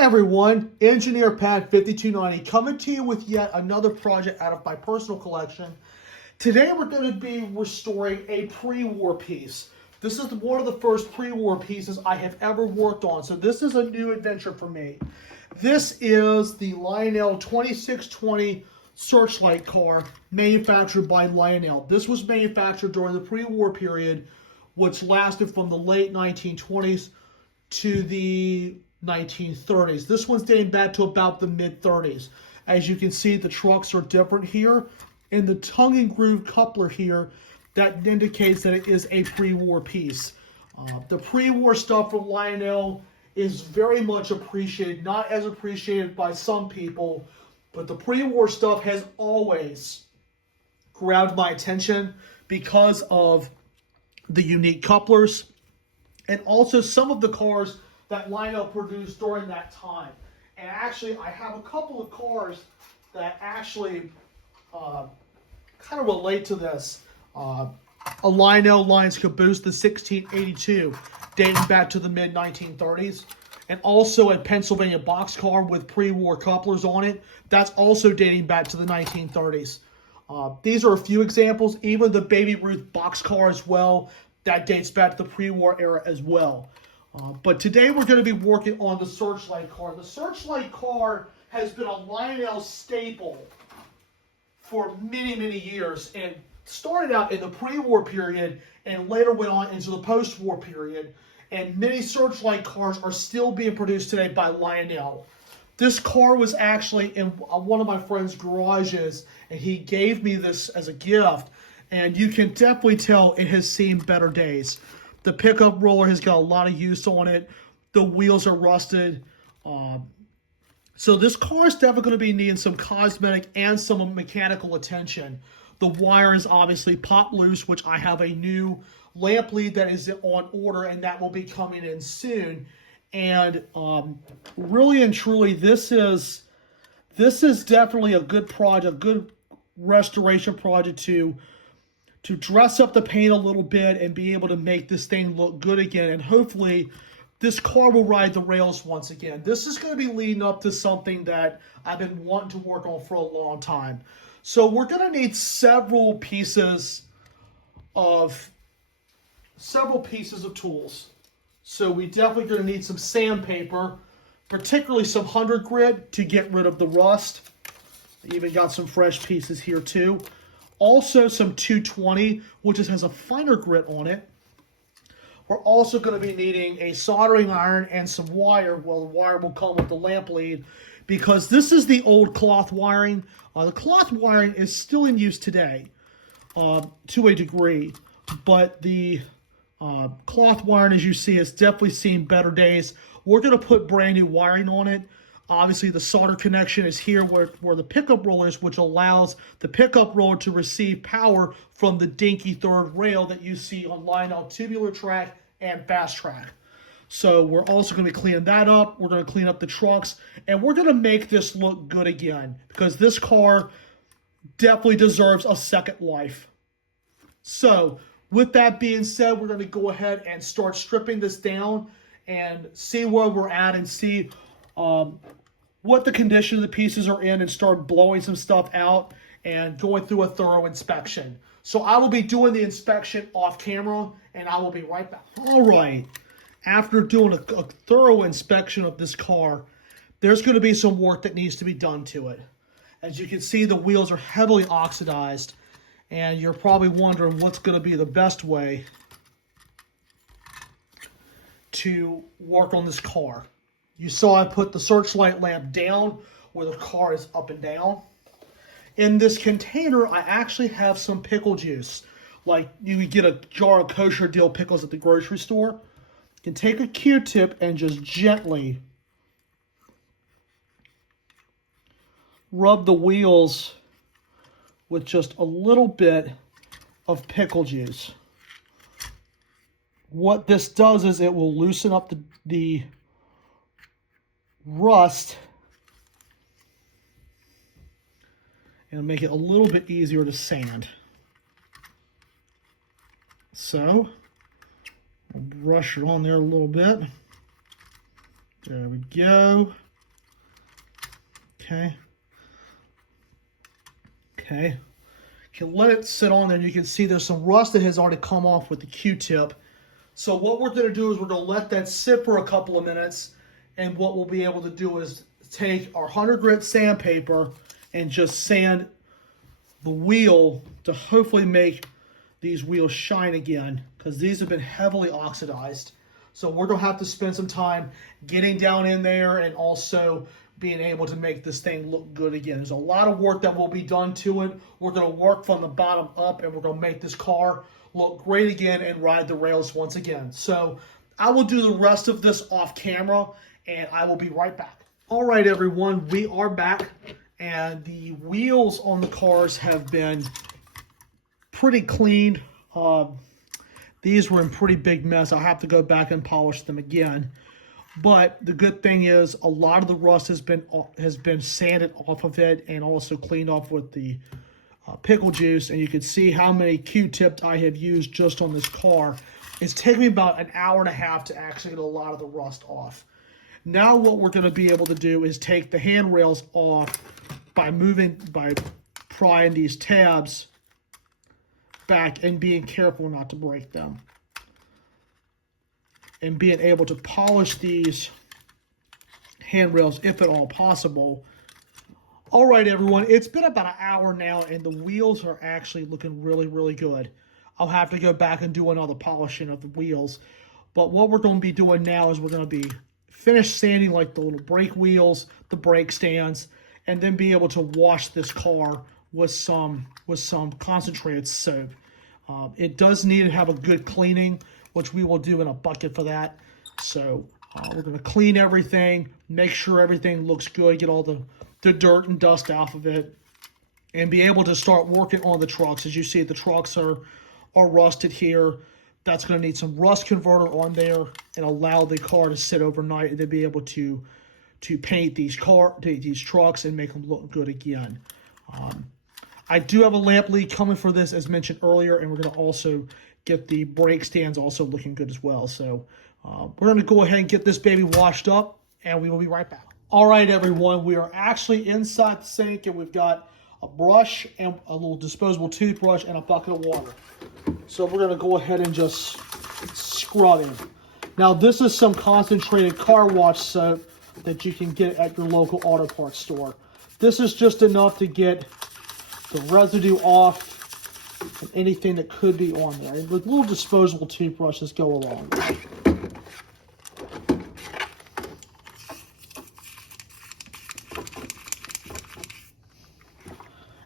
Hi everyone, Engineer Pat 5290 coming to you with yet another project out of my personal collection. Today we're going to be restoring a pre-war piece. This is one of the first pre-war pieces I have ever worked on, so this is a new adventure for me. This is the Lionel 2620 Searchlight car manufactured by Lionel. This was manufactured during the pre-war period, which lasted from the late 1920s to the 1930s. This one's dating back to about the mid-30s. As you can see, the trucks are different here. And the tongue and groove coupler here, that indicates that it is a pre-war piece. The pre-war stuff from Lionel is very much appreciated, not as appreciated by some people, but the pre-war stuff has always grabbed my attention because of the unique couplers and also some of the cars that Lionel produced during that time. And actually, I have a couple of cars that actually kind of relate to this. A Lionel Lions Caboose, the 1682, dating back to the mid-1930s. And also a Pennsylvania boxcar with pre-war couplers on it. That's also dating back to the 1930s. These are a few examples. Even the Baby Ruth boxcar as well, that dates back to the pre-war era as well. But today we're going to be working on the Searchlight car. The Searchlight car has been a Lionel staple for many, many years, and started out in the pre-war period and later went on into the post-war period. And many Searchlight cars are still being produced today by Lionel. This car was actually in one of my friend's garages, and he gave me this as a gift, and you can definitely tell it has seen better days. The pickup roller has got a lot of use on it. The wheels are rusted. So this car is definitely going to be needing some cosmetic and some mechanical attention. The wire is obviously popped loose, which I have a new lamp lead that is on order, and that will be coming in soon. And really and truly, this is definitely a good project, a good restoration project to dress up the paint a little bit and be able to make this thing look good again. And hopefully this car will ride the rails once again. This is going to be leading up to something that I've been wanting to work on for a long time. So we're going to need several pieces of tools. So we definitely going to need some sandpaper, particularly some 100 grit to get rid of the rust. Even got some fresh pieces here too. Also some 220, which has a finer grit on it. We're also going to be needing a soldering iron and some wire. Well, the wire will come with the lamp lead because this is the old cloth wiring. The cloth wiring is still in use today to a degree, but the cloth wiring, as you see, has definitely seen better days. We're going to put brand new wiring on it. Obviously, the solder connection is here where the pickup roller is, which allows the pickup roller to receive power from the dinky third rail that you see on Lionel Tubular Track and Fast Track. So we're also going to be cleaning that up. We're going to clean up the trucks, and we're going to make this look good again because this car definitely deserves a second life. So with that being said, we're going to go ahead and start stripping this down and see where we're at and see what the condition of the pieces are in and start blowing some stuff out and going through a thorough inspection. So I will be doing the inspection off camera, and I will be right back. All right. After doing a thorough inspection of this car, there's going to be some work that needs to be done to it. As you can see, the wheels are heavily oxidized, and you're probably wondering what's going to be the best way to work on this car. You saw I put the Searchlight lamp down where the car is up and down. In this container, I actually have some pickle juice. Like you would get a jar of kosher dill pickles at the grocery store. You can take a Q-tip and just gently rub the wheels with just a little bit of pickle juice. What this does is it will loosen up the rust and make it a little bit easier to sand. So I'll brush it on there a little bit. There we go. Okay. Okay. Can let it sit on there, and you can see there's some rust that has already come off with the Q-tip. So what we're going to do is we're going to let that sit for a couple of minutes, and what we'll be able to do is take our 100 grit sandpaper and just sand the wheel to hopefully make these wheels shine again, because these have been heavily oxidized. So we're going to have to spend some time getting down in there and also being able to make this thing look good again. There's a lot of work that will be done to it. We're going to work from the bottom up, and we're going to make this car look great again and ride the rails once again. So I will do the rest of this off camera, and I will be right back. All right, everyone, we are back, and the wheels on the cars have been pretty cleaned. These were in pretty big mess. I'll have to go back and polish them again. But the good thing is a lot of the rust has been sanded off of it and also cleaned off with the pickle juice. And you can see how many Q-tips I have used just on this car. It's taken me about an hour and a half to actually get a lot of the rust off. Now what we're going to be able to do is take the handrails off by prying these tabs back and being careful not to break them, and being able to polish these handrails if at all possible. All right, everyone, it's been about an hour now, and the wheels are actually looking really, really good. I'll have to go back and do another polishing of the wheels, but what we're going to be doing now is we're going to be finished sanding like the little brake wheels, the brake stands, and then be able to wash this car with some concentrated soap. It does need to have a good cleaning, which we will do in a bucket for that. So we're going to clean everything, make sure everything looks good, get all the dirt and dust off of it, and be able to start working on the trucks. As you see, the trucks are rusted here. That's going to need some rust converter on there and allow the car to sit overnight and then be able to paint these trucks and make them look good again. I do have a lamp lead coming for this, as mentioned earlier, and we're going to also get the brake stands also looking good as well. So we're going to go ahead and get this baby washed up, and we will be right back. All right, everyone, we are actually inside the sink, and we've got a brush and a little disposable toothbrush and a bucket of water. So we're going to go ahead and just scrub it. Now, this is some concentrated car wash soap that you can get at your local auto parts store. This is just enough to get the residue off and anything that could be on there. And with little disposable toothbrushes go along.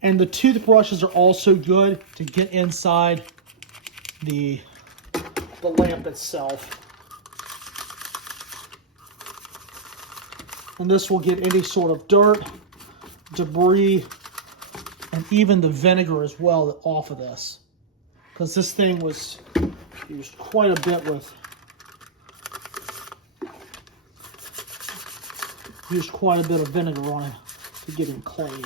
And the toothbrushes are also good to get inside the lamp itself. And this will get any sort of dirt, debris, and even the vinegar as well off of this. Because this thing was used quite a bit with of vinegar on it to get it clean.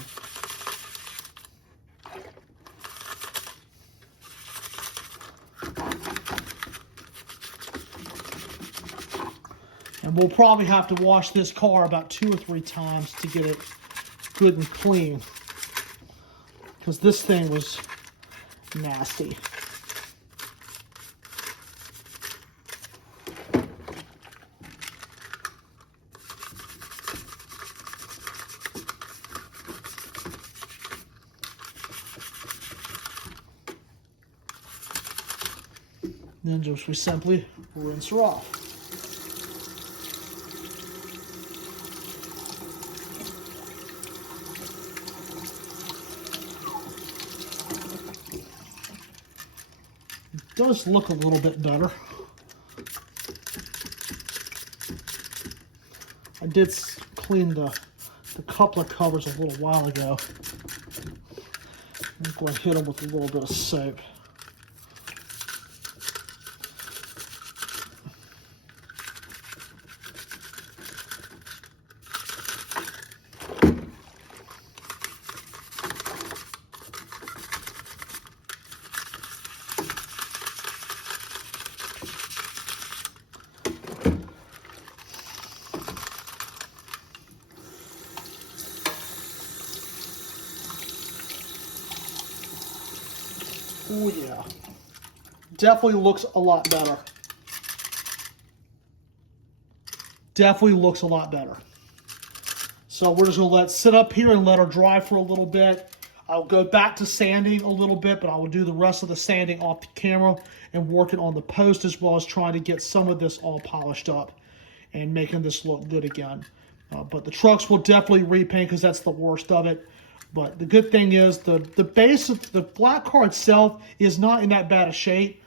And we'll probably have to wash this car about 2 or 3 times to get it good and clean, because this thing was nasty. Then just we simply rinse her off. It does look a little bit better. I did clean the coupler covers a little while ago. I'm going to hit them with a little bit of soap. Oh yeah. Definitely looks a lot better. Definitely looks a lot better. So we're just going to let it sit up here and let her dry for a little bit. I'll go back to sanding a little bit, but I will do the rest of the sanding off the camera and working on the post as well as trying to get some of this all polished up and making this look good again. But the trucks will definitely repaint because that's the worst of it. But the good thing is the base of the black car itself is not in that bad a shape.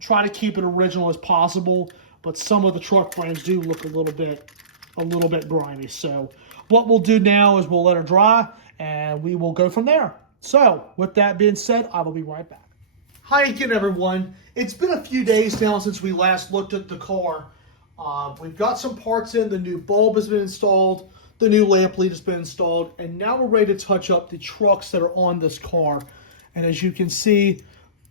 Try to keep it original as possible, but some of the truck frames do look a little bit grimy. So what we'll do now is we'll let her dry and we will go from there. So with that being said, I will be right back. Hi again, everyone. It's been a few days now since we last looked at the car. We've got some parts in. The new bulb has been installed. The new lamp lead has been installed. And now we're ready to touch up the trucks that are on this car. And as you can see,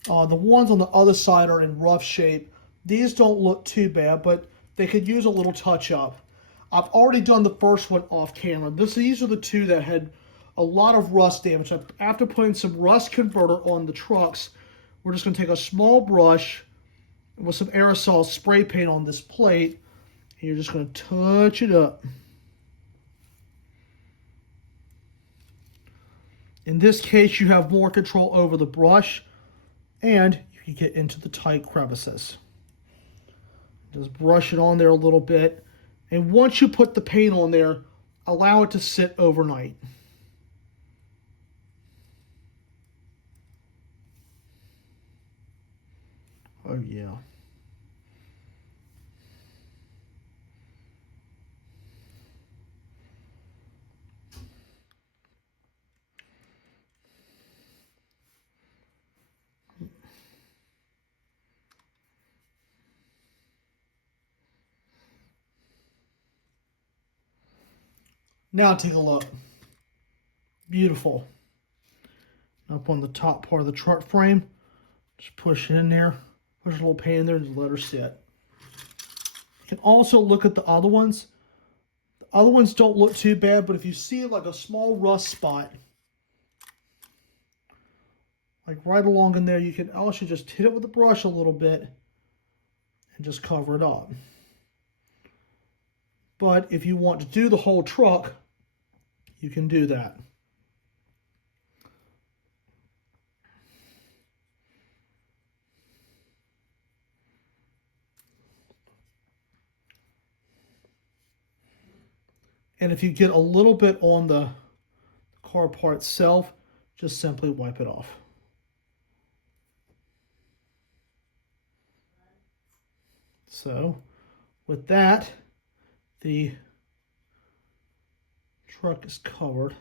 the ones on the other side are in rough shape. These don't look too bad, but they could use a little touch up. I've already done the first one off camera. These are the two that had a lot of rust damage. After putting some rust converter on the trucks, we're just going to take a small brush with some aerosol spray paint on this plate, and you're just going to touch it up. In this case, you have more control over the brush, and you can get into the tight crevices. Just brush it on there a little bit, and once you put the paint on there, allow it to sit overnight. Oh yeah. Now take a look. Beautiful. Up on the top part of the truck frame, just push it in there. Push a little paint in there and just let her sit. You can also look at the other ones. The other ones don't look too bad, but if you see like a small rust spot, like right along in there, you can also just hit it with the brush a little bit and just cover it up. But if you want to do the whole truck, you can do that. And if you get a little bit on the car part itself, just simply wipe it off. So with that, the truck is covered.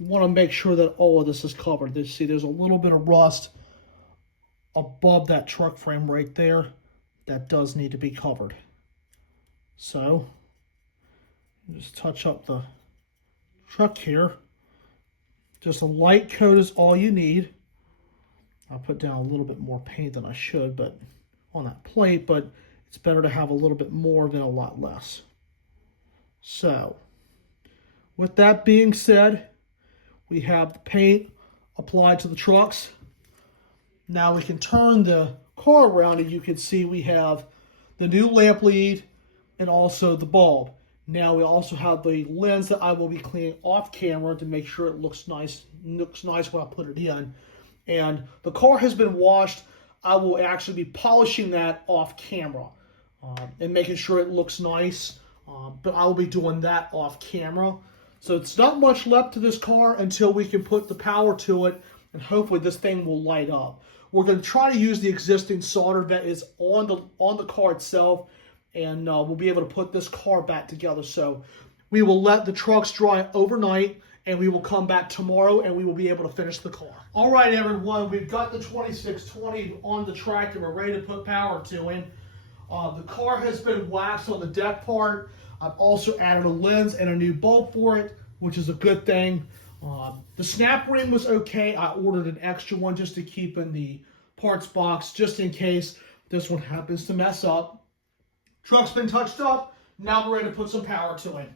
You want to make sure that all of this is covered. See, there's a little bit of rust above that truck frame right there. That does need to be covered. So just touch up the truck here. Just a light coat is all you need. I'll put down a little bit more paint than I should, but on that plate, but it's better to have a little bit more than a lot less. So, with that being said, we have the paint applied to the trucks. Now we can turn the car around and you can see we have the new lamp lead and also the bulb. Now we also have the lens that I will be cleaning off camera to make sure it looks nice when I put it in. And the car has been washed. I will actually be polishing that off camera and making sure it looks nice. But I will be doing that off camera. So it's not much left to this car until we can put the power to it, and hopefully this thing will light up. We're going to try to use the existing solder that is on the car itself, and we'll be able to put this car back together. So we will let the trucks dry overnight, and we will come back tomorrow, and we will be able to finish the car. All right, everyone, we've got the 2620 on the track, and we're ready to put power to it. The car has been waxed on the deck part. I've also added a lens and a new bulb for it, which is a good thing. The snap ring was okay. I ordered an extra one just to keep in the parts box, just in case this one happens to mess up. Truck's been touched up. Now we're ready to put some power to it.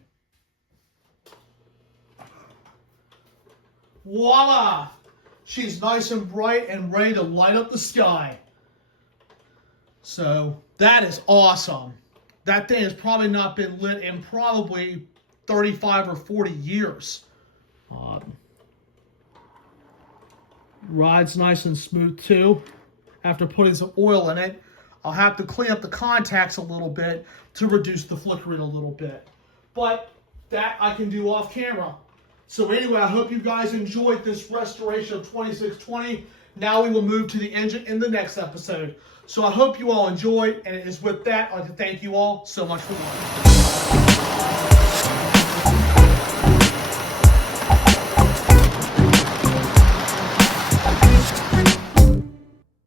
Voila! She's nice and bright and ready to light up the sky. So that is awesome. That thing has probably not been lit in probably 35 or 40 years. Rides nice and smooth too. After putting some oil in it, I'll have to clean up the contacts a little bit to reduce the flickering a little bit. But that I can do off camera. So anyway, I hope you guys enjoyed this restoration of 2620. Now we will move to the engine in the next episode. So I hope you all enjoyed, and it is with that, I'd like to thank you all so much for watching.